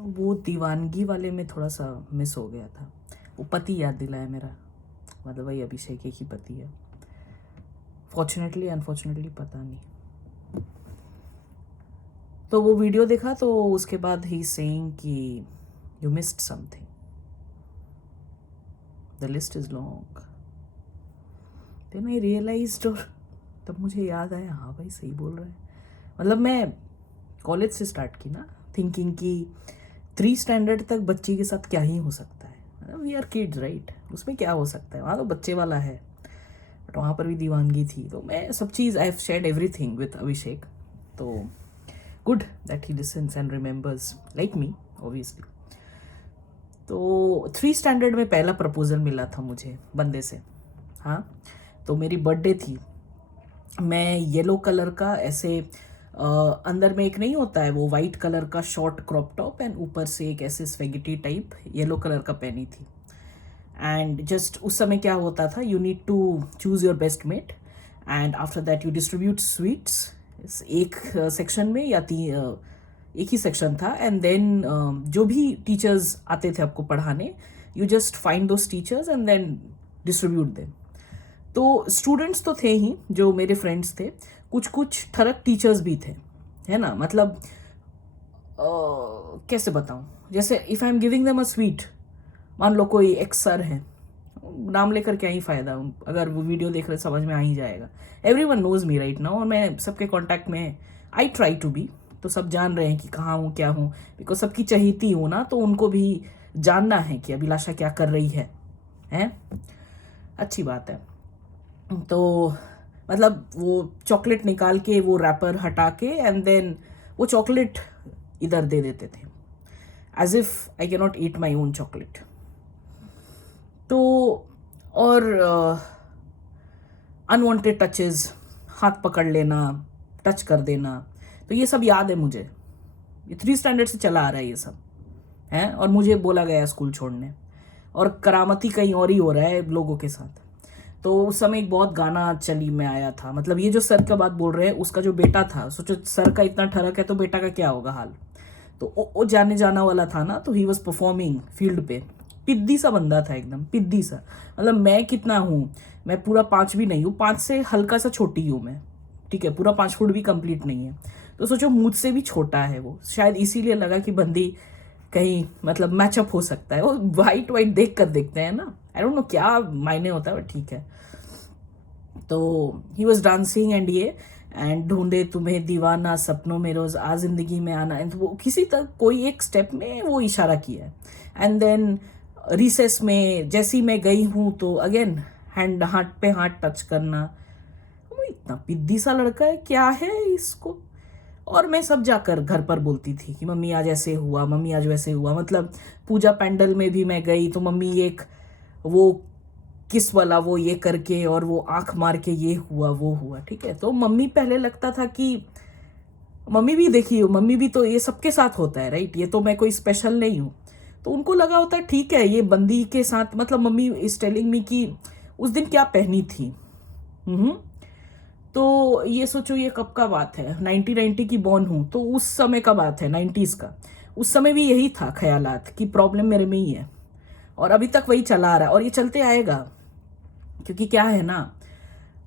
वो दीवानगी वाले में थोड़ा सा मिस हो गया था। वो पति याद दिलाया मेरा, मतलब वही अभिषेक एक ही पति है। फॉर्चुनेटली अनफॉर्चुनेटली पता नहीं। तो वो वीडियो देखा तो उसके बाद ही सेइंग कि you missed something, the list is long. Then I realised, और तब मुझे याद आया हाँ भाई सही बोल रहे हैं। मतलब मैं कॉलेज से स्टार्ट की ना थिंकिंग कि 3 स्टैंडर्ड तक बच्ची के साथ क्या ही हो सकता है, वी आर किड्स राइट, उसमें क्या हो सकता है, वहाँ तो बच्चे वाला है। बट वहाँ पर भी दीवानगी थी, तो मैं सब चीज़ I have shared everything with Abhishek. तो good that he listens and remembers like me obviously. तो 3 स्टैंडर्ड में पहला प्रपोजल मिला था मुझे बंदे से। हाँ, तो मेरी बर्थडे थी, मैं येलो कलर का ऐसे अंदर में एक नहीं होता है वो वाइट कलर का शॉर्ट क्रॉप टॉप एंड ऊपर से एक ऐसे स्वेगेटी टाइप येलो कलर का पहनी थी। एंड जस्ट उस समय क्या होता था, you need to choose your best mate and after that you distribute sweets एक सेक्शन में या एक ही सेक्शन था। एंड देन जो भी टीचर्स आते थे आपको पढ़ाने, you just find those teachers and then distribute them. तो स्टूडेंट्स तो थे ही जो मेरे फ्रेंड्स थे, कुछ कुछ ठरक टीचर्स भी थे, है ना। मतलब कैसे बताऊं, जैसे if I am giving them a sweet, मान लो कोई एक सर है, नाम लेकर क्या ही फ़ायदा, अगर वो वीडियो देख रहे समझ में आ ही जाएगा। Everyone knows me right now, और मैं सबके कांटेक्ट में आई ट्राई टू बी, तो सब जान रहे हैं कि कहाँ हूँ क्या हूँ, बिकॉज सबकी चहेती हूँ ना, तो उनको भी जानना है कि अभिलाषा क्या कर रही है, हैं? अच्छी बात है। तो मतलब वो चॉकलेट निकाल के वो रैपर हटा के एंड देन वो चॉकलेट इधर दे देते थे, as if I can not eat my own chocolate. तो और अनवांटेड टचेस, हाथ पकड़ लेना, टच कर देना, तो ये सब याद है मुझे। ये 3 स्टैंडर्ड से चला आ रहा है ये सब, है। और मुझे बोला गया स्कूल छोड़ने, और करामती कहीं और ही हो रहा है लोगों के साथ। तो उस समय एक बहुत गाना चली में आया था, मतलब ये जो सर का बात बोल रहे हैं उसका जो बेटा था, सोचो सर का इतना ठरक है तो बेटा का क्या होगा हाल। तो वो जाने जाना वाला था ना, तो ही वॉज परफॉर्मिंग फील्ड पे। पिद्दी सा बंदा था एकदम, पिद्दी सा। मतलब मैं कितना हूँ, मैं पूरा 5 भी नहीं हूँ, 5 से हल्का सा छोटी हूँ मैं, ठीक है, पूरा 5 फुट भी कंप्लीट नहीं है। तो सोचो मुझसे भी छोटा है वो, शायद इसीलिए लगा कि बंदी कहीं मतलब मैचअप हो सकता है। वो वाइट वाइट देख कर देखते हैं ना, आई डोंट नो क्या मायने होता है, बट ठीक है। तो ही वॉज डांसिंग एंड ये एंड ढूंढे तुम्हें दीवाना सपनों में रोज आ जिंदगी में आना, एंड वो किसी तक कोई एक स्टेप में वो इशारा किया है। एंड देन रिसेस में जैसी मैं गई हूँ तो अगेन हैंड हाथ पे हाथ टच करना। वो इतना पिद्दी सा लड़का है, क्या है इसको। और मैं सब जाकर घर पर बोलती थी कि मम्मी आज ऐसे हुआ, मम्मी आज वैसे हुआ। मतलब पूजा पैंडल में भी मैं गई तो मम्मी एक वो किस वाला वो ये करके और वो आंख मार के ये हुआ वो हुआ, ठीक है। तो मम्मी पहले लगता था कि मम्मी भी देखी हो, मम्मी भी तो ये सबके साथ होता है राइट, ये तो मैं कोई स्पेशल नहीं हूँ। तो उनको लगा होता है ठीक है ये बंदी के साथ, मतलब मम्मी इज टेलिंग मी कि उस दिन क्या पहनी थी। तो ये सोचो ये कब का बात है, 1990 की बॉर्न हूँ, तो उस समय का बात है, 90s का। उस समय भी यही था ख्यालात कि प्रॉब्लम मेरे में ही है, और अभी तक वही चला आ रहा है और ये चलते आएगा। क्योंकि क्या है ना,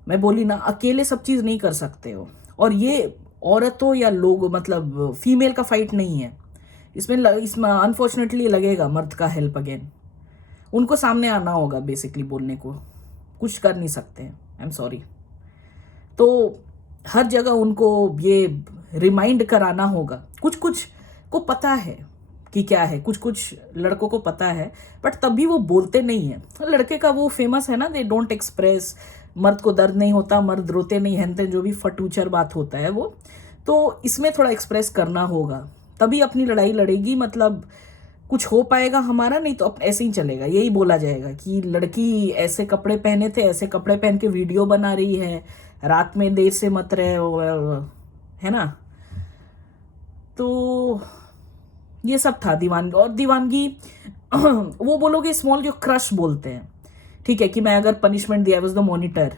मैं बोली ना, अकेले सब चीज़ नहीं कर सकते हो। और ये औरतों या लोग मतलब फीमेल का फाइट नहीं है इसमें अनफॉर्चुनेटली लगेगा मर्द का हेल्प अगेन। उनको सामने आना होगा बेसिकली बोलने को, कुछ कर नहीं सकते हैं, आई एम सॉरी। तो हर जगह उनको ये रिमाइंड कराना होगा। कुछ कुछ को पता है कि क्या है, कुछ कुछ लड़कों को पता है, बट तब भी वो बोलते नहीं है। लड़के का वो फेमस है ना, दे डोंट एक्सप्रेस, मर्द को दर्द नहीं होता, मर्द रोते नहीं, हेनते जो भी फटूचर बात होता है वो। तो इसमें थोड़ा एक्सप्रेस करना होगा, तभी अपनी लड़ाई लड़ेगी, मतलब कुछ हो पाएगा हमारा। नहीं तो ऐसे ही चलेगा, यही बोला जाएगा कि लड़की ऐसे कपड़े पहने थे, ऐसे कपड़े पहन के वीडियो बना रही है, रात में देर से मत रहे, है ना। तो ये सब था दीवानगी। और दीवानगी वो बोलोगे स्मॉल जो क्रश बोलते हैं, ठीक है, कि मैं अगर पनिशमेंट दिया, वाज द मॉनिटर,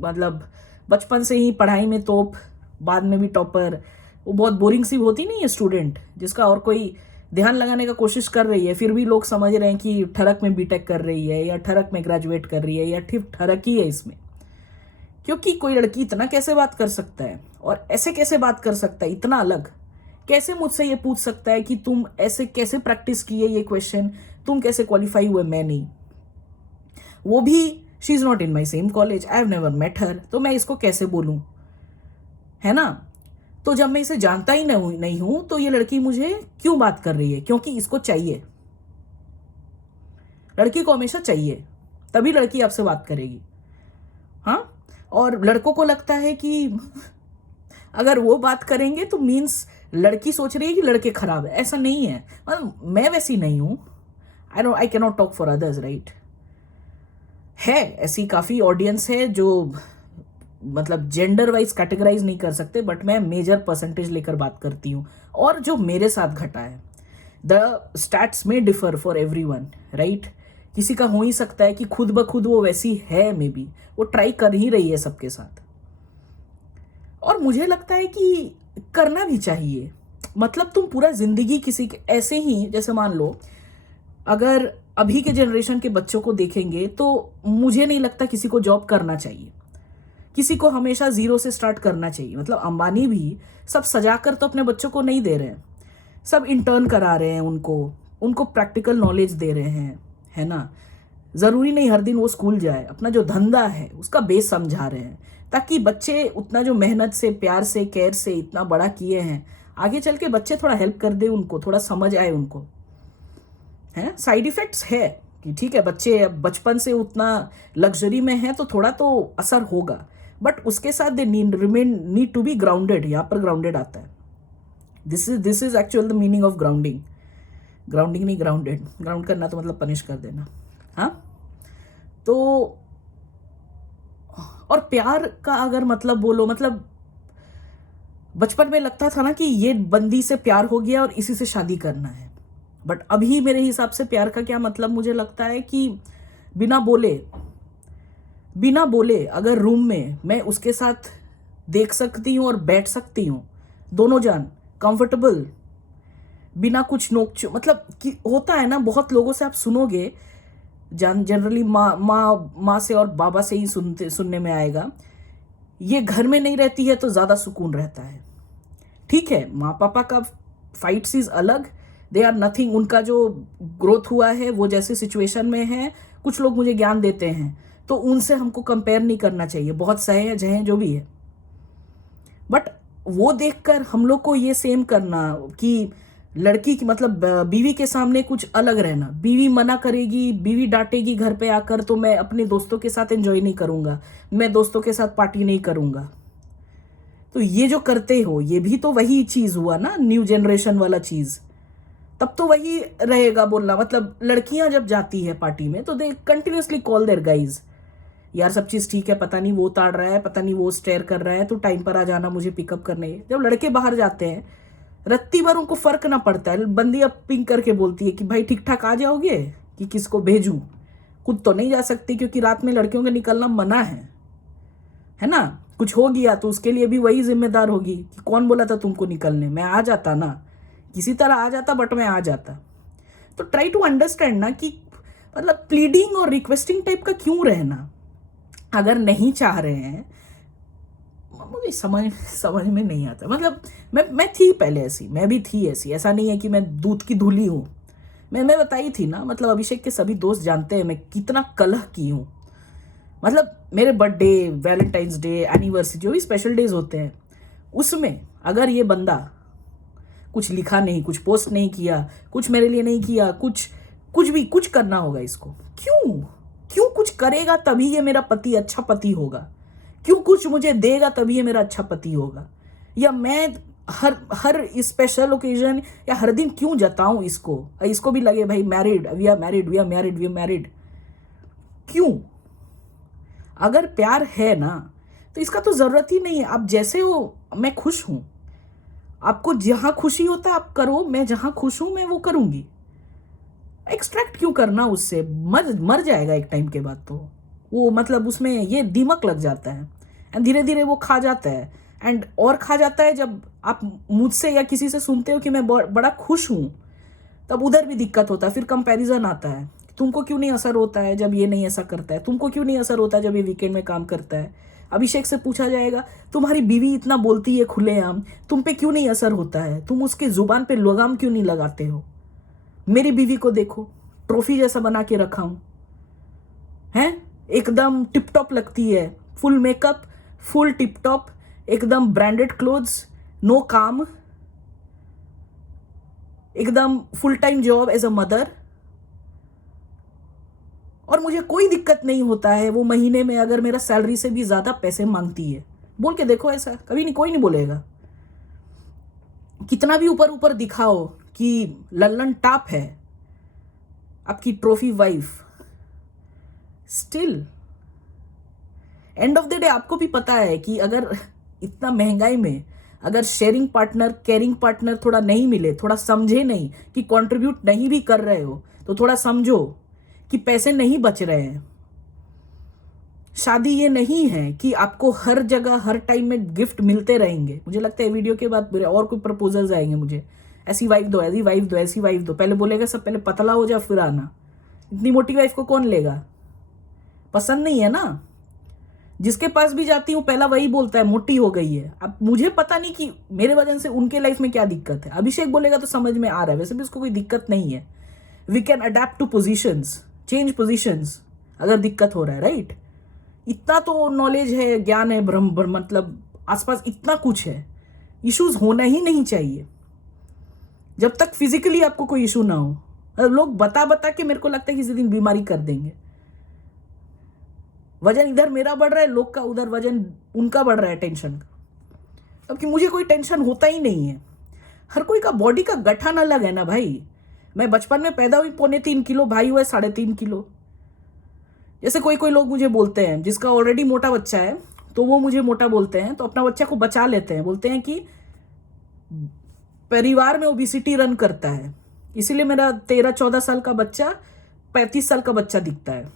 मतलब बचपन से ही पढ़ाई में तोप, बाद में भी टॉपर। वो बहुत बोरिंग सी होती नहीं है स्टूडेंट जिसका और कोई ध्यान लगाने का कोशिश कर रही है, फिर भी लोग समझ रहे हैं कि ठरक में बीटेक कर रही है या ठरक में ग्रेजुएट कर रही है या ठीक ठरक ही है इसमें। क्योंकि कोई लड़की इतना कैसे बात कर सकता है और ऐसे कैसे बात कर सकता है, इतना अलग कैसे मुझसे ये पूछ सकता है कि तुम ऐसे कैसे प्रैक्टिस किए ये क्वेश्चन, तुम कैसे क्वालिफाई हुए, मैं नहीं। वो भी she is not in my same college, I have never met her, तो मैं इसको कैसे बोलूं, है ना। तो जब मैं इसे जानता ही नहीं हूं तो ये लड़की मुझे क्यों बात कर रही है, क्योंकि इसको चाहिए। लड़की को हमेशा चाहिए, तभी लड़की आपसे बात करेगी। हाँ, और लड़कों को लगता है कि अगर वो बात करेंगे तो मीन्स लड़की सोच रही है कि लड़के खराब है। ऐसा नहीं है, मतलब मैं वैसी नहीं हूं। आई can not talk for others, right. है ऐसी काफ़ी ऑडियंस है जो मतलब जेंडर वाइज कैटेगराइज नहीं कर सकते, बट मैं मेजर परसेंटेज लेकर बात करती हूँ और जो मेरे साथ घटा है। द स्टैट्स में डिफर फॉर एवरीवन, राइट। किसी का हो ही सकता है कि खुद ब खुद वो वैसी है, मे बी वो ट्राई कर ही रही है सबके साथ, और मुझे लगता है कि करना भी चाहिए। मतलब तुम पूरा जिंदगी किसी के ऐसे ही, जैसे मान लो अगर अभी के जनरेशन के बच्चों को देखेंगे तो मुझे नहीं लगता किसी को जॉब करना चाहिए, किसी को हमेशा जीरो से स्टार्ट करना चाहिए। मतलब अंबानी भी सब सजा कर तो अपने बच्चों को नहीं दे रहे हैं, सब इंटर्न करा रहे हैं, उनको प्रैक्टिकल नॉलेज दे रहे हैं, है ना। ज़रूरी नहीं हर दिन वो स्कूल जाए, अपना जो धंधा है उसका बेस समझा रहे हैं, ताकि बच्चे उतना जो मेहनत से, प्यार से, केयर से इतना बड़ा किए हैं, आगे चल के बच्चे थोड़ा हेल्प कर दे, उनको थोड़ा समझ आए उनको, है। साइड इफेक्ट्स है कि ठीक है बच्चे बचपन से उतना लग्जरी में है तो थोड़ा तो असर होगा, बट उसके साथ they need to be grounded. यहाँ पर ग्राउंडेड आता है, this is actual the meaning of grounding. Grounding नहीं, ग्राउंडेड। ग्राउंड करना तो मतलब पनिश कर देना, हाँ। तो और प्यार का अगर मतलब बोलो, मतलब बचपन में लगता था ना कि ये बंदी से प्यार हो गया और इसी से शादी करना है, बट अभी मेरे हिसाब से प्यार का क्या मतलब, मुझे लगता है कि बिना बोले अगर रूम में मैं उसके साथ देख सकती हूँ और बैठ सकती हूँ, दोनों जान कंफर्टेबल, बिना कुछ नोक, मतलब कि होता है ना, बहुत लोगों से आप सुनोगे, जनरली माँ से और बाबा से ही सुनने में आएगा, ये घर में नहीं रहती है तो ज़्यादा सुकून रहता है। ठीक है, माँ पापा का फाइट्स इज अलग, दे आर नथिंग, उनका जो ग्रोथ हुआ है वो जैसे सिचुएशन में है, कुछ लोग मुझे ज्ञान देते हैं तो उनसे हमको कंपेयर नहीं करना चाहिए, बहुत सहज हैं जो भी है, बट वो देखकर हम लोग को ये सेम करना कि लड़की की मतलब बीवी के सामने कुछ अलग रहना, बीवी मना करेगी, बीवी डांटेगी घर पे आकर तो मैं अपने दोस्तों के साथ एंजॉय नहीं करूंगा, मैं दोस्तों के साथ पार्टी नहीं करूंगा। तो ये जो करते हो ये भी तो वही चीज हुआ ना, न्यू जनरेशन वाला चीज, तब तो वही रहेगा बोलना। मतलब लड़कियां जब जाती है पार्टी में तो they continuously call their guys, यार सब चीज ठीक है, पता नहीं वो ताड़ रहा है, पता नहीं वो स्टेयर कर रहा है, तो टाइम पर आ जाना मुझे पिकअप करने। जब लड़के बाहर जाते हैं रत्ती भर उनको फर्क ना पड़ता है, बंदी अब पिंक करके बोलती है कि भाई ठीक ठाक आ जाओगे कि किसको भेजूं, खुद तो नहीं जा सकती क्योंकि रात में लड़कियों का निकलना मना है ना। कुछ हो गया तो उसके लिए भी वही जिम्मेदार होगी कि कौन बोला था तुमको निकलने, मैं आ जाता ना, किसी तरह आ जाता, बट मैं आ जाता। तो ट्राई टू अंडरस्टैंड ना कि मतलब प्लीडिंग और रिक्वेस्टिंग टाइप का क्यों रहना, अगर नहीं चाह रहे हैं। मुझे समझ में नहीं आता। मतलब मैं थी पहले ऐसी, मैं भी थी ऐसी, ऐसा नहीं है कि मैं दूध की धूली हूँ। मैं बताई थी ना, मतलब अभिषेक के सभी दोस्त जानते हैं मैं कितना कलह की हूँ। मतलब मेरे बर्थडे, वैलेंटाइंस डे, एनिवर्सरी, जो भी स्पेशल डेज होते हैं, उसमें अगर ये बंदा कुछ लिखा नहीं, कुछ पोस्ट नहीं किया, कुछ मेरे लिए नहीं किया, कुछ भी कुछ करना होगा इसको, क्यों कुछ करेगा तभी ये मेरा पति अच्छा पति होगा, क्यों कुछ मुझे देगा तभी ये मेरा अच्छा पति होगा, या मैं हर स्पेशल ओकेजन या हर दिन क्यों जताऊं इसको भी लगे भाई मैरिड, वी आर मैरिड। क्यों? अगर प्यार है ना तो इसका तो जरूरत ही नहीं है। आप जैसे हो, मैं खुश हूं, आपको जहां खुशी होता है आप करो, मैं जहां खुश हूं मैं वो करूंगी। एक्सट्रैक्ट क्यों करना उससे, मर जाएगा एक टाइम के बाद तो वो, मतलब उसमें ये दीमक लग जाता है एंड धीरे धीरे वो खा जाता है। एंड और खा जाता है जब आप मुझसे या किसी से सुनते हो कि मैं बड़ा खुश हूं, तब उधर भी दिक्कत होता है, फिर कंपैरिजन आता है, तुमको क्यों नहीं असर होता है जब ये नहीं ऐसा करता है, तुमको क्यों नहीं असर होता है जब ये वीकेंड में काम करता है। अभिषेक से पूछा जाएगा तुम्हारी बीवी इतना बोलती है खुलेआम, तुम पे क्यों नहीं असर होता है, तुम उसके जुबान पे लगाम क्यों नहीं लगाते हो। मेरी बीवी को देखो, ट्रॉफी जैसा बना के रखा हूं, है एकदम टिप टॉप लगती है, full makeup, full tip top, एकदम ब्रांडेड क्लोथ्स, नो काम, एकदम full time job as a mother, और मुझे कोई दिक्कत नहीं होता है वो महीने में अगर मेरा सैलरी से भी ज्यादा पैसे मांगती है। बोल के देखो, ऐसा कभी नहीं, कोई नहीं बोलेगा। कितना भी ऊपर ऊपर दिखाओ कि लल्लन टाप है आपकी trophy wife, still end of the day आपको भी पता है कि अगर इतना महंगाई में अगर शेयरिंग पार्टनर, केयरिंग पार्टनर थोड़ा नहीं मिले, थोड़ा समझे नहीं कि कंट्रीब्यूट नहीं भी कर रहे हो, तो थोड़ा समझो कि पैसे नहीं बच रहे हैं। शादी ये नहीं है कि आपको हर जगह हर टाइम में गिफ्ट मिलते रहेंगे। मुझे लगता है वीडियो के बाद और कोई प्रपोजल्स आएंगे, मुझे ऐसी वाइफ दो, ऐसी वाइफ दो, ऐसी वाइफ दो। पहले बोलेगा सब, पहले पतला हो जा फिर आना। इतनी मोटी वाइफ को कौन लेगा, पसंद नहीं है ना। जिसके पास भी जाती हूँ पहला वही बोलता है मोटी हो गई है। अब मुझे पता नहीं कि मेरे वजह से उनके लाइफ में क्या दिक्कत है। अभिषेक बोलेगा तो समझ में आ रहा है, वैसे भी उसको कोई दिक्कत नहीं है। We can adapt to positions, change positions अगर दिक्कत हो रहा है, राइट। इतना तो नॉलेज है, ज्ञान है, ब्रह्म मतलब आसपास इतना कुछ है, इश्यूज होना ही नहीं चाहिए जब तक फिजिकली आपको कोई इशू ना हो। लोग बता बता के मेरे को लगता है किसी दिन बीमारी कर देंगे। वजन इधर मेरा बढ़ रहा है, लोग का उधर वजन उनका बढ़ रहा है टेंशन का, क्योंकि मुझे कोई टेंशन होता ही नहीं है। हर कोई का बॉडी का गठन अलग है ना भाई। मैं बचपन में पैदा हुई 3.25 किलो, भाई हुआ 3.5 किलो। जैसे कोई कोई लोग मुझे बोलते हैं, जिसका ऑलरेडी मोटा बच्चा है तो वो मुझे मोटा बोलते हैं, तो अपना बच्चा को बचा लेते हैं, बोलते हैं कि परिवार में ओबिसिटी रन करता है, इसीलिए मेरा 13-14 साल का बच्चा 35 साल का बच्चा दिखता है।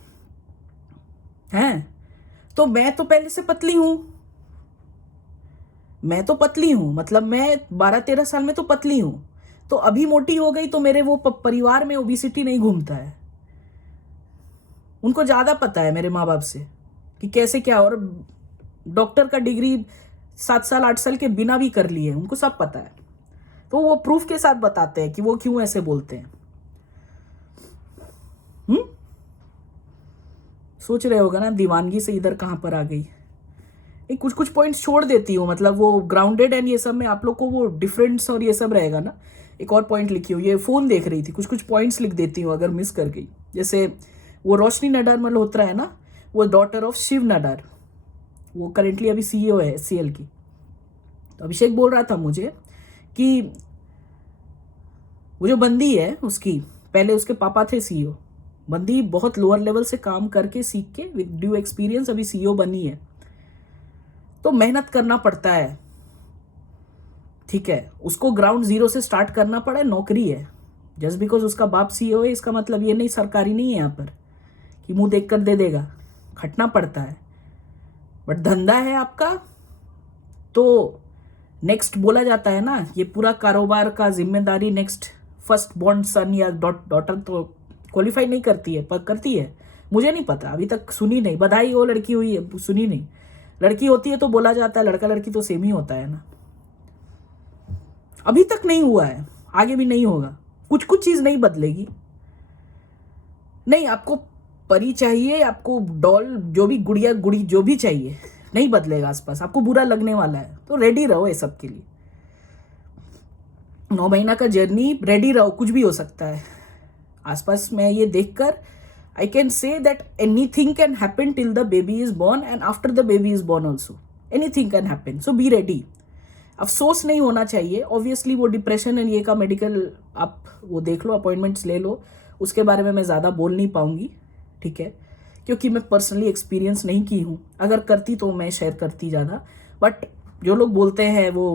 तो मैं तो पहले से पतली हूं, मैं तो पतली हूं, मतलब मैं 12-13 साल में तो पतली हूं। तो अभी मोटी हो गई तो मेरे वो परिवार में ओबिसिटी नहीं घूमता है। उनको ज्यादा पता है मेरे माँ बाप से कि कैसे क्या, और डॉक्टर का डिग्री 7 साल 8 साल के बिना भी कर लिए, उनको सब पता है। तो वो प्रूफ के साथ बताते हैं कि वो क्यों ऐसे बोलते हैं। सोच रहे होगा ना दीवानगी से इधर कहां पर आ गई। एक कुछ कुछ पॉइंट्स छोड़ देती हूँ, मतलब वो ग्राउंडेड एंड ये सब में आप लोग को वो डिफरेंस और ये सब रहेगा ना। एक और पॉइंट लिखी हो, ये फोन देख रही थी, कुछ कुछ पॉइंट्स लिख देती हूँ अगर मिस कर गई। जैसे वो रोशनी नडार मल्होत्रा है ना, वो डॉटर ऑफ शिव नडार, वो करेंटली अभी CEO है SCL की। तो अभिषेक बोल रहा था मुझे कि वो जो बंदी है उसकी, पहले उसके पापा थे CEO। बंदी बहुत लोअर लेवल से काम करके सीख के विद ड्यू एक्सपीरियंस अभी CEO बनी है। तो मेहनत करना पड़ता है, ठीक है। उसको ग्राउंड जीरो से स्टार्ट करना पड़ा, नौकरी है। जस्ट बिकॉज उसका बाप CEO है इसका मतलब ये नहीं सरकारी नहीं है यहाँ पर कि मुंह देख कर दे देगा, खटना पड़ता है। बट धंधा है आपका तो नेक्स्ट बोला जाता है ना, ये पूरा कारोबार का जिम्मेदारी नेक्स्ट फर्स्ट बॉर्न सन या डॉटर तो क्वालिफाई नहीं करती है, पर करती है। मुझे नहीं पता, अभी तक सुनी नहीं। बधाई हो लड़की हुई है, सुनी नहीं। लड़की होती है तो बोला जाता है, लड़का लड़की तो सेम ही होता है ना। अभी तक नहीं हुआ है, आगे भी नहीं होगा। कुछ कुछ चीज नहीं बदलेगी। नहीं आपको परी चाहिए, आपको डॉल, जो भी गुड़िया गुड़ी जो भी चाहिए, नहीं बदलेगा आसपास। आपको बुरा लगने वाला है तो रेडी रहो ये सब के लिए। 9 महीना का जर्नी, रेडी रहो, कुछ भी हो सकता है आसपास। मैं ये देखकर I can say that anything can happen till the baby is born and after the baby is born also. Anything can happen. So be ready. अफसोस नहीं होना चाहिए। ऑब्वियसली वो डिप्रेशन एंड ये का मेडिकल आप वो देख लो, अपॉइंटमेंट्स ले लो, उसके बारे में मैं ज़्यादा बोल नहीं पाऊंगी, ठीक है, क्योंकि मैं पर्सनली एक्सपीरियंस नहीं की हूँ। अगर करती तो मैं शेयर करती ज़्यादा। बट जो लोग बोलते हैं वो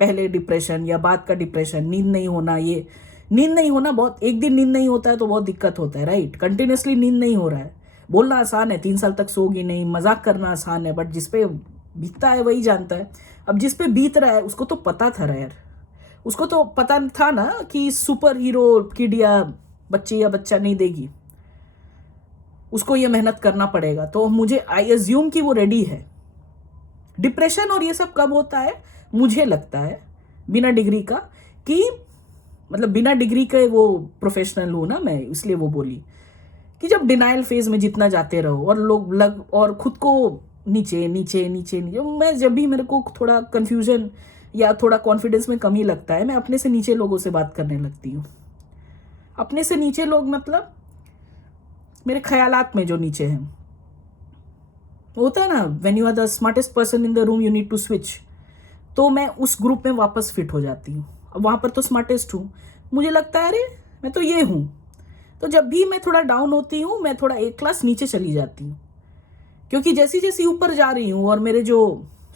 पहले डिप्रेशन या बाद का डिप्रेशन, नींद नहीं होना, ये नींद नहीं होना बहुत, एक दिन नींद नहीं होता है तो बहुत दिक्कत होता है, राइट। कंटिन्यूसली नींद नहीं हो रहा है, बोलना आसान है, 3 साल तक सोगी नहीं, मजाक करना आसान है, बट जिसपे बीतता है वही जानता है। अब जिसपे बीत रहा है उसको तो पता था यार, उसको तो पता था ना कि सुपर हीरो किड या बच्चा नहीं देगी, उसको ये मेहनत करना पड़ेगा। तो मुझे आई एज्यूम कि वो रेडी है। डिप्रेशन और ये सब कब होता है, मुझे लगता है बिना डिग्री का, कि मतलब बिना डिग्री के वो प्रोफेशनल हूं ना मैं, इसलिए वो बोली कि जब डिनाइल फेज में जितना जाते रहो और और खुद को नीचे नीचे नीचे नीचे, मैं जब भी मेरे को थोड़ा कंफ्यूजन या थोड़ा कॉन्फिडेंस में कमी लगता है, मैं अपने से नीचे लोगों से बात करने लगती हूँ। अपने से नीचे लोग मतलब मेरे ख्यालात में जो नीचे हैं, होता है ना, when you are the smartest person in the room you need to switch, तो मैं उस ग्रुप में वापस फिट हो जाती हूँ। अब वहाँ पर तो स्मार्टेस्ट हूँ, मुझे लगता है अरे मैं तो ये हूँ। तो जब भी मैं थोड़ा डाउन होती हूँ, मैं थोड़ा एक क्लास नीचे चली जाती हूँ, क्योंकि जैसी जैसी ऊपर जा रही हूँ और मेरे जो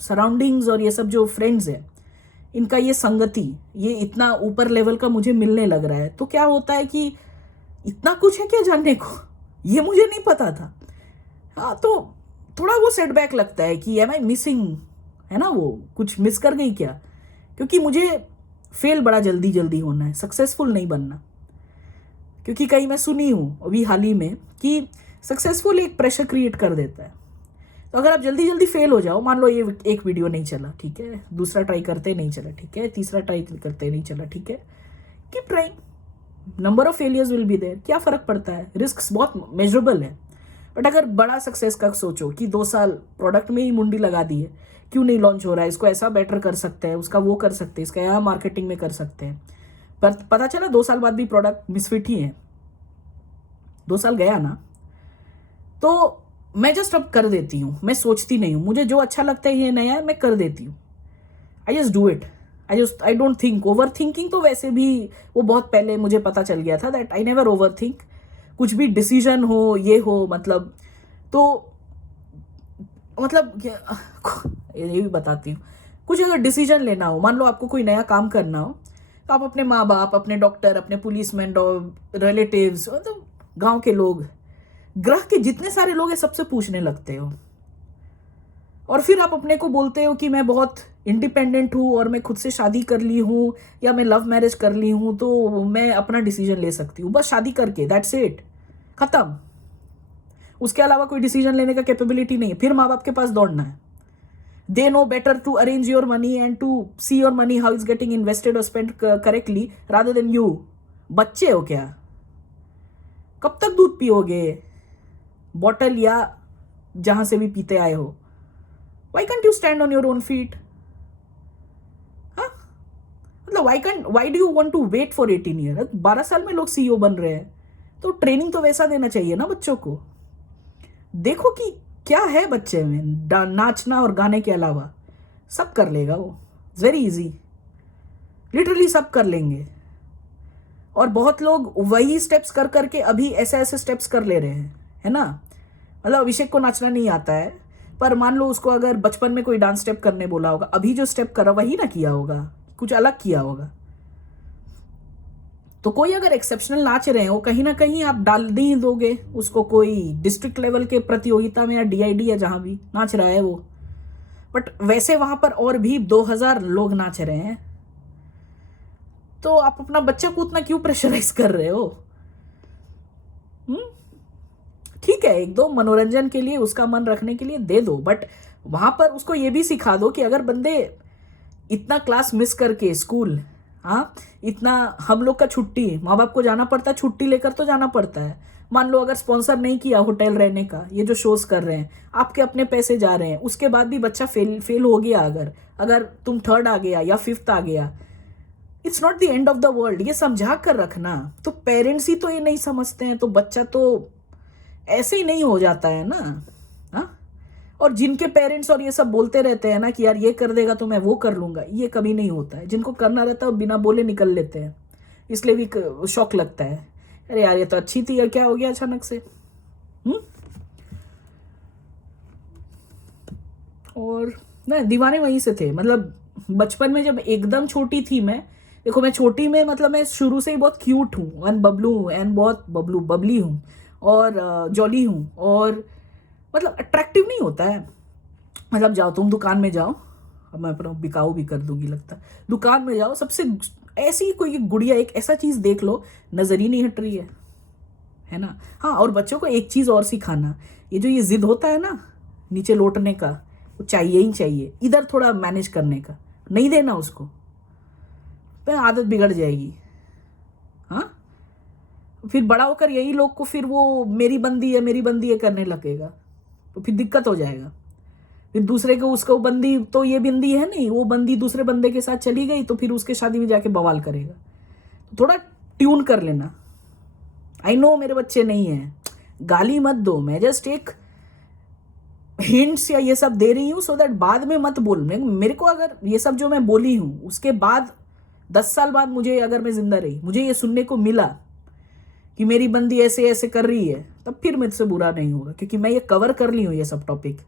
सराउंडिंग्स और ये सब जो फ्रेंड्स हैं, इनका ये संगति, ये इतना ऊपर लेवल का मुझे मिलने लग रहा है, तो क्या होता है कि इतना कुछ है क्या जानने को, ये मुझे नहीं पता था। हाँ, तो थोड़ा वो सेटबैक लगता है कि एम आई मिसिंग, है ना, वो कुछ मिस कर गई क्या, क्योंकि मुझे फेल बड़ा जल्दी जल्दी होना है, सक्सेसफुल नहीं बनना। क्योंकि कहीं मैं सुनी हूँ अभी हाल ही में कि सक्सेसफुल एक प्रेशर क्रिएट कर देता है। तो अगर आप जल्दी जल्दी फेल हो जाओ, मान लो ये एक वीडियो नहीं चला, ठीक है, दूसरा ट्राई करते नहीं चला, ठीक है, तीसरा ट्राई करते नहीं चला, ठीक है, keep trying, number of failures will be there, क्या फर्क पड़ता है, रिस्क बहुत मेजरेबल है। बट अगर बड़ा सक्सेस का सोचो कि 2 साल प्रोडक्ट में ही मुंडी लगा दी है, क्यों नहीं लॉन्च हो रहा है, इसको ऐसा बेटर कर सकते हैं, उसका वो कर सकते हैं, इसका यहाँ मार्केटिंग में कर सकते हैं, पर पता चला 2 साल बाद भी प्रोडक्ट मिसफिट ही है, 2 साल गया ना। तो मैं जस्ट अब कर देती हूँ, मैं सोचती नहीं हूँ, मुझे जो अच्छा लगता है ये नया है मैं कर देती हूँ, I just do it, I don't think. Over thinking तो वैसे भी वो बहुत पहले मुझे पता चल गया था that I never over think, कुछ भी डिसीजन हो ये हो, मतलब तो मतलब ये भी बताती हूँ, कुछ अगर डिसीजन लेना हो, मान लो आपको कोई नया काम करना हो, तो आप अपने माँ बाप, अपने डॉक्टर, अपने पुलिसमैन, रिलेटिव्स, मतलब गांव के लोग, ग्रह के जितने सारे लोग हैं सबसे पूछने लगते हो, और फिर आप अपने को बोलते हो कि मैं बहुत इंडिपेंडेंट हूँ और मैं खुद से शादी कर ली हूँ या मैं लव मैरिज कर ली हूँ तो मैं अपना डिसीजन ले सकती हूँ, बस शादी करके, दैट्स इट, खत्म। उसके अलावा कोई डिसीजन लेने का कैपेबिलिटी नहीं है, फिर माँ बाप के पास दौड़ना है। They know better to arrange your money and to see your money how is getting invested और spend correctly rather than you. बच्चे हो क्या, कब तक दूध पियोगे, बॉटल या जहां से भी पीते आए हो? Why can't you stand on your own feet? हाँ, मतलब why do you want to wait for 18 years? 12 साल में लोग सीईओ बन रहे हैं, तो ट्रेनिंग तो वैसा देना चाहिए ना बच्चों को। देखो कि क्या है बच्चे में, नाचना और गाने के अलावा सब कर लेगा वो, वेरी इजी, लिटरली सब कर लेंगे। और बहुत लोग वही स्टेप्स कर करके अभी ऐसे ऐसे स्टेप्स कर ले रहे हैं, है ना। मतलब अभिषेक को नाचना नहीं आता है, पर मान लो उसको अगर बचपन में कोई डांस स्टेप करने बोला होगा, अभी जो स्टेप करा वही ना किया होगा, कुछ अलग किया होगा। तो कोई अगर एक्सेप्शनल नाच रहे हो, कहीं ना कहीं आप डाल ही दोगे उसको कोई डिस्ट्रिक्ट लेवल के प्रतियोगिता में या डीआईडी या जहां भी नाच रहा है वो, बट वैसे वहां पर और भी 2000 लोग नाच रहे हैं, तो आप अपना बच्चा को उतना क्यों प्रेशराइज कर रहे हो? ठीक है, एक दो मनोरंजन के लिए, उसका मन रखने के लिए दे दो, बट वहां पर उसको ये भी सिखा दो कि अगर बंदे इतना क्लास मिस करके स्कूल, हाँ, इतना हम लोग का छुट्टी, माँ बाप को जाना पड़ता है, छुट्टी लेकर तो जाना पड़ता है। मान लो अगर स्पॉन्सर नहीं किया होटल रहने का, ये जो शोज कर रहे हैं, आपके अपने पैसे जा रहे हैं, उसके बाद भी बच्चा फेल हो गया, अगर तुम 3rd आ गया या 5th आ गया, it's not the end of the world, ये समझा कर रखना। तो पेरेंट्स ही तो ये नहीं समझते हैं, तो बच्चा तो ऐसे ही नहीं हो जाता है ना। हाँ, और जिनके पेरेंट्स और ये सब बोलते रहते हैं ना कि यार ये कर देगा तो मैं वो कर लूंगा, ये कभी नहीं होता है। जिनको करना रहता है वो बिना बोले निकल लेते हैं, इसलिए भी शौक लगता है, अरे यार ये तो अच्छी थी यार, क्या हो गया अचानक से। और ना दीवाने वहीं से थे, मतलब बचपन में जब एकदम छोटी थी मैं, देखो मैं छोटी में मतलब मैं शुरू से ही बहुत क्यूट हूँ एंड बबलू हूँ एंड बहुत बबली हूँ और जॉली हूँ, और मतलब अट्रैक्टिव नहीं होता है। मतलब जाओ तुम दुकान में जाओ, अब मैं अपना बिकाऊ भी कर दूंगी लगता है। दुकान में जाओ, सबसे ऐसी कोई गुड़िया, एक ऐसा चीज़ देख लो, नज़र ही नहीं हट रही है ना। हाँ, और बच्चों को एक चीज़ और सिखाना, ये जो ये जिद होता है ना नीचे लौटने का, वो चाहिए ही चाहिए, इधर थोड़ा मैनेज करने का नहीं देना उसको, तो आदत बिगड़ जाएगी। हाँ, फिर बड़ा होकर यही लोग को फिर वो मेरी बंदी है करने लगेगा, तो फिर दिक्कत हो जाएगा। फिर दूसरे को उसको बंदी, तो ये बंदी है नहीं, वो बंदी दूसरे बंदे के साथ चली गई, तो फिर उसके शादी में जाके बवाल करेगा। तो थोड़ा ट्यून कर लेना। आई नो मेरे बच्चे नहीं हैं, गाली मत दो, मैं जस्ट एक हिंट्स या ये सब दे रही हूँ, सो दैट बाद में मत बोल। मेरे को अगर ये सब जो मैं बोली हूँ उसके बाद 10 साल बाद मुझे, अगर मैं जिंदा रही, मुझे ये सुनने को मिला कि मेरी बंदी ऐसे ऐसे कर रही है, तब फिर मुझसे बुरा नहीं होगा, क्योंकि मैं ये कवर कर ली हूँ ये सब टॉपिक।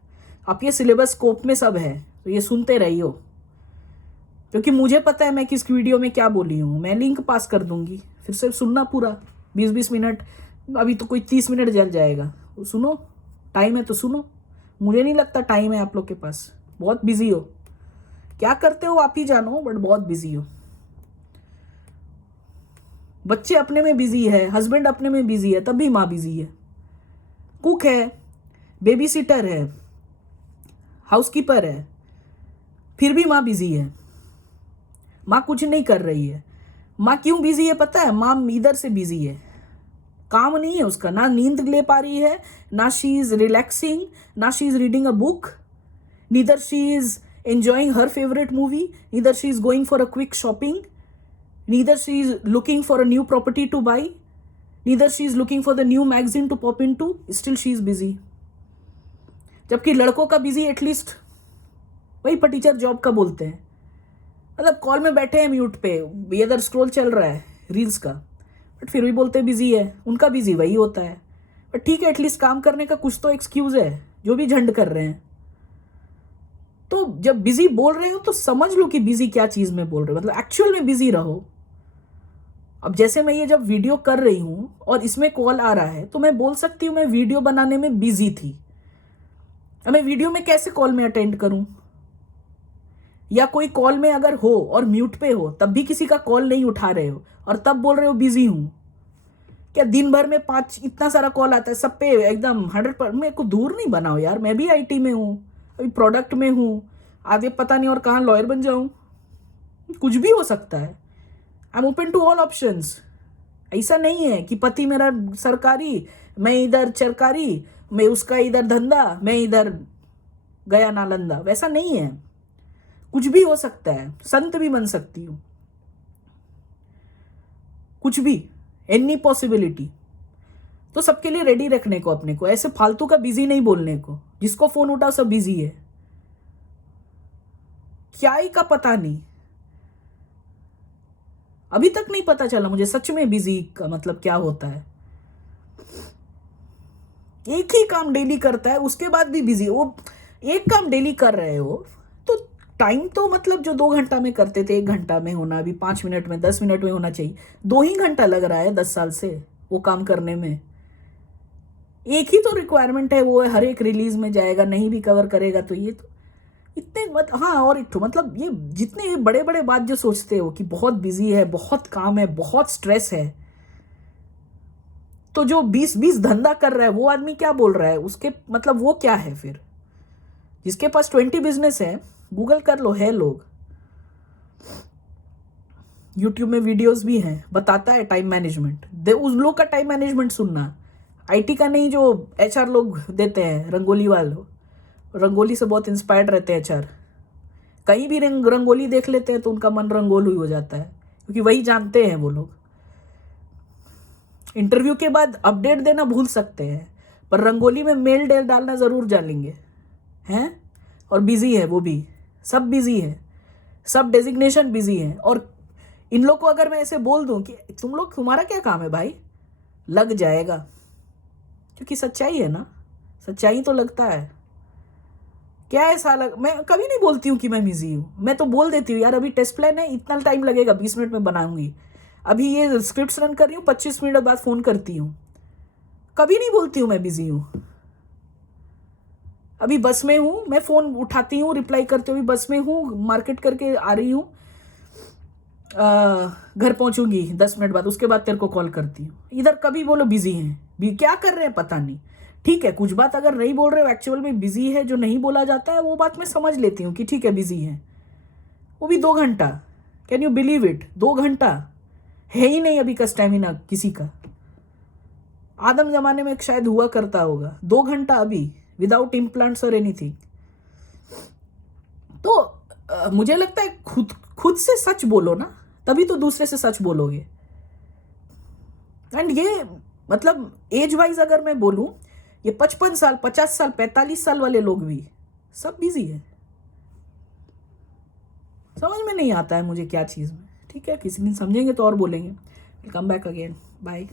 अब ये सिलेबस स्कोप में सब है, तो ये सुनते रहियो, क्योंकि मुझे पता है मैं किस वीडियो में क्या बोली हूँ। मैं लिंक पास कर दूंगी, फिर से सुनना पूरा 20-20 मिनट। अभी तो कोई 30 मिनट जल जाएगा, तो सुनो, टाइम है तो सुनो। मुझे नहीं लगता टाइम है आप लोग के पास, बहुत बिजी हो। क्या करते हो आप ही जानो, बट बहुत बिजी हो। बच्चे अपने में बिजी है, हस्बैंड अपने में बिजी है, तब भी माँ बिजी है। कुक है, बेबी सिटर है, हाउसकीपर है, फिर भी माँ बिजी है। माँ कुछ नहीं कर रही है। माँ क्यों बिजी है पता है? माँ इधर से बिजी है, काम नहीं है उसका, ना नींद ले पा रही है, ना शी इज रिलैक्सिंग, ना she is reading a book, neither she is enjoying her favourite movie, neither she is going for a quick shopping, neither she is looking for a new property to buy, neither she is looking for the new magazine to pop in to, still she is busy. जबकि लड़कों का busy at least वही teacher job का बोलते हैं, मतलब call में बैठे हैं म्यूट पे, इधर स्क्रॉल चल रहा है रील्स का, बट फिर भी बोलते बिजी है। उनका बिजी वही होता है, बट ठीक है, एटलीस्ट काम करने का कुछ तो एक्सक्यूज है, जो भी झंड कर रहे हैं। तो जब बिजी बोल रहे हो तो समझ लो कि बिजी क्या चीज में बोल रहे हो, मतलब एक्चुअल में बिजी रहो। अब जैसे मैं ये जब वीडियो कर रही हूं और इसमें कॉल आ रहा है, तो मैं बोल सकती हूँ मैं वीडियो बनाने में बिजी थी। अब मैं वीडियो में कैसे कॉल में अटेंड करूं? या कोई कॉल में अगर हो और म्यूट पे हो, तब भी किसी का कॉल नहीं उठा रहे हो और तब बोल रहे हो बिजी हूं। क्या दिन भर में 5 इतना सारा कॉल आता है, सब पे एकदम 100%? मेरे को दूर नहीं बनाओ यार, मैं भी आईटी में हूँ, अभी प्रोडक्ट में हूँ, आगे पता नहीं और कहाँ लॉयर बन जाऊं, कुछ भी हो सकता है। I am open to all options. ऐसा नहीं है कि पति मेरा सरकारी, मैं इधर चरकारी, मैं उसका इधर धंधा, मैं इधर गया नालंदा, वैसा नहीं है। कुछ भी हो सकता है, संत भी बन सकती हूँ, कुछ भी, एनी पॉसिबिलिटी। तो सबके लिए रेडी रखने को अपने को, ऐसे फालतू का बिजी नहीं बोलने को। जिसको फोन उठाओ सब बिजी है, क्या ही का पता नहीं। अभी तक नहीं पता चला मुझे सच में बिजी का मतलब क्या होता है। एक ही काम डेली करता है, उसके बाद भी बिजी। वो एक काम डेली कर रहे हो तो टाइम तो मतलब जो 2 घंटा में करते थे 1 घंटा में होना, अभी 5 मिनट में 10 मिनट में होना चाहिए। 2 ही घंटा लग रहा है 10 साल से वो काम करने में। एक ही तो रिक्वायरमेंट है, वो हर एक रिलीज में जाएगा, नहीं भी कवर करेगा तो ये तो इतने मत। हाँ, और एक तो मतलब ये जितने बड़े बड़े बात जो सोचते हो कि बहुत बिजी है, बहुत काम है, बहुत स्ट्रेस है, तो जो 20-20 धंधा कर रहा है वो आदमी क्या बोल रहा है उसके, मतलब वो क्या है फिर? जिसके पास 20 बिजनेस है, गूगल कर लो, है लोग, यूट्यूब में वीडियोस भी हैं, बताता है टाइम मैनेजमेंट। दे उस लोग का टाइम मैनेजमेंट सुनना, आईटी का नहीं, जो एचआर लोग देते हैं, रंगोली वाले। रंगोली से बहुत इंस्पायर्ड रहते हैं एचआर, कहीं भी रंगोली देख लेते हैं तो उनका मन रंगोल ही हो जाता है, क्योंकि वही जानते हैं वो लोग। इंटरव्यू के बाद अपडेट देना भूल सकते हैं, पर रंगोली में मेल डालना जरूर डालेंगे हैं। और बिजी है वो भी, सब बिजी है, सब डेजिग्नेशन बिजी है। और इन लोग को अगर मैं ऐसे बोल दूं कि तुम लोग, तुम्हारा क्या काम है भाई, लग जाएगा, क्योंकि सच्चाई है ना, सच्चाई तो लगता है। क्या ऐसा मैं कभी नहीं बोलती हूँ कि मैं बिजी हूँ, मैं तो बोल देती हूँ यार अभी टेस्ट प्लान है, इतना टाइम लगेगा, 20 मिनट में बनाऊंगी, अभी ये स्क्रिप्ट रन कर रही हूँ, 25 मिनट बाद फोन करती हूँ। कभी नहीं बोलती हूँ मैं बिजी हूँ। अभी बस में हूँ, मैं फ़ोन उठाती हूँ, रिप्लाई करते हुए बस में हूँ, मार्केट करके आ रही हूँ, घर पहुँचूंगी 10 मिनट बाद, उसके बाद तेरे को कॉल करती हूँ। इधर कभी बोलो बिजी हैं, भी क्या कर रहे हैं पता नहीं। ठीक है, कुछ बात अगर नहीं बोल रहे हो, एक्चुअल में बिजी है, जो नहीं बोला जाता है वो बात मैं समझ लेती हूँ कि ठीक है बिजी है, वो भी 2 घंटा। कैन यू बिलीव इट, 2 घंटा है ही नहीं अभी का स्टेमिना किसी का। आदम जमाने में शायद हुआ करता होगा, 2 घंटा अभी विदाउट इम्प्लांट्स और एनीथिंग। तो मुझे लगता है खुद से सच बोलो ना, तभी तो दूसरे से सच बोलोगे। एंड ये मतलब एज वाइज अगर मैं बोलूं, ये 55 साल 50 साल 45 साल वाले लोग भी सब बिजी है। समझ में नहीं आता है मुझे क्या चीज़ में। ठीक है, किसी दिन समझेंगे तो और बोलेंगे। Come back again, bye.